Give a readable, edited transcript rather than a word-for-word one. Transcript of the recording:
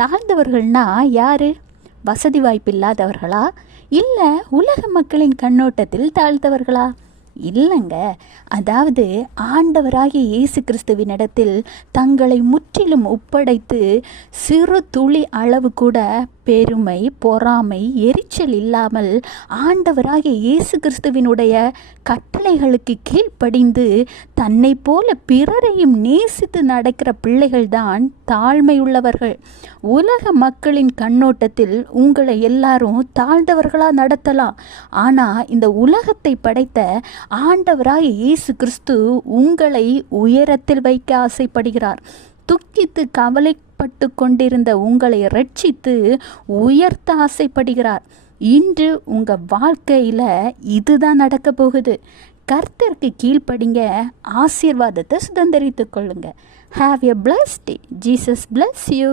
தாழ்ந்தவர்கள்னா யாரு? வசதி வாய்ப்பு இல்லாதவர்களா? இல்லை உலக மக்களின் கண்ணோட்டத்தில் தாழ்ந்தவர்களா? இல்லைங்க. அதாவது ஆண்டவராகிய இயேசு கிறிஸ்துவினிடத்தில் தங்களை முற்றிலும் ஒப்படைத்து சிறு துளி அளவு கூட பெருமை, பொறாமை, எரிச்சல் இல்லாமல் ஆண்டவராகிய இயேசு கிறிஸ்துவினுடைய கட்டளைகளுக்கு கீழ்ப்படிந்து தன்னை போல பிறரையும் நேசித்து நடக்கிற பிள்ளைகள்தான் தாழ்மையுள்ளவர்கள். உலக மக்களின் கண்ணோட்டத்தில் உங்களை எல்லாரும் தாழ்ந்தவர்களாக நடத்தலாம். ஆனால் இந்த உலகத்தை படைத்த ஆண்டவராகிய இயேசு கிறிஸ்து உங்களை உயரத்தில் வைக்க ஆசைப்படுகிறார். துக்கித்து கவலைப்பட்டு கொண்டிருந்த உங்களை ரட்சித்து உயர்த்த ஆசைப்படுகிறார். இன்று உங்கள் வாழ்க்கையில் இதுதான் நடக்க போகுது. கர்த்தருக்கு கீழ்ப்படிங்க, ஆசீர்வாதத்தை சுதந்திரித்து கொள்ளுங்க. Have a blessed day. Jesus bless you.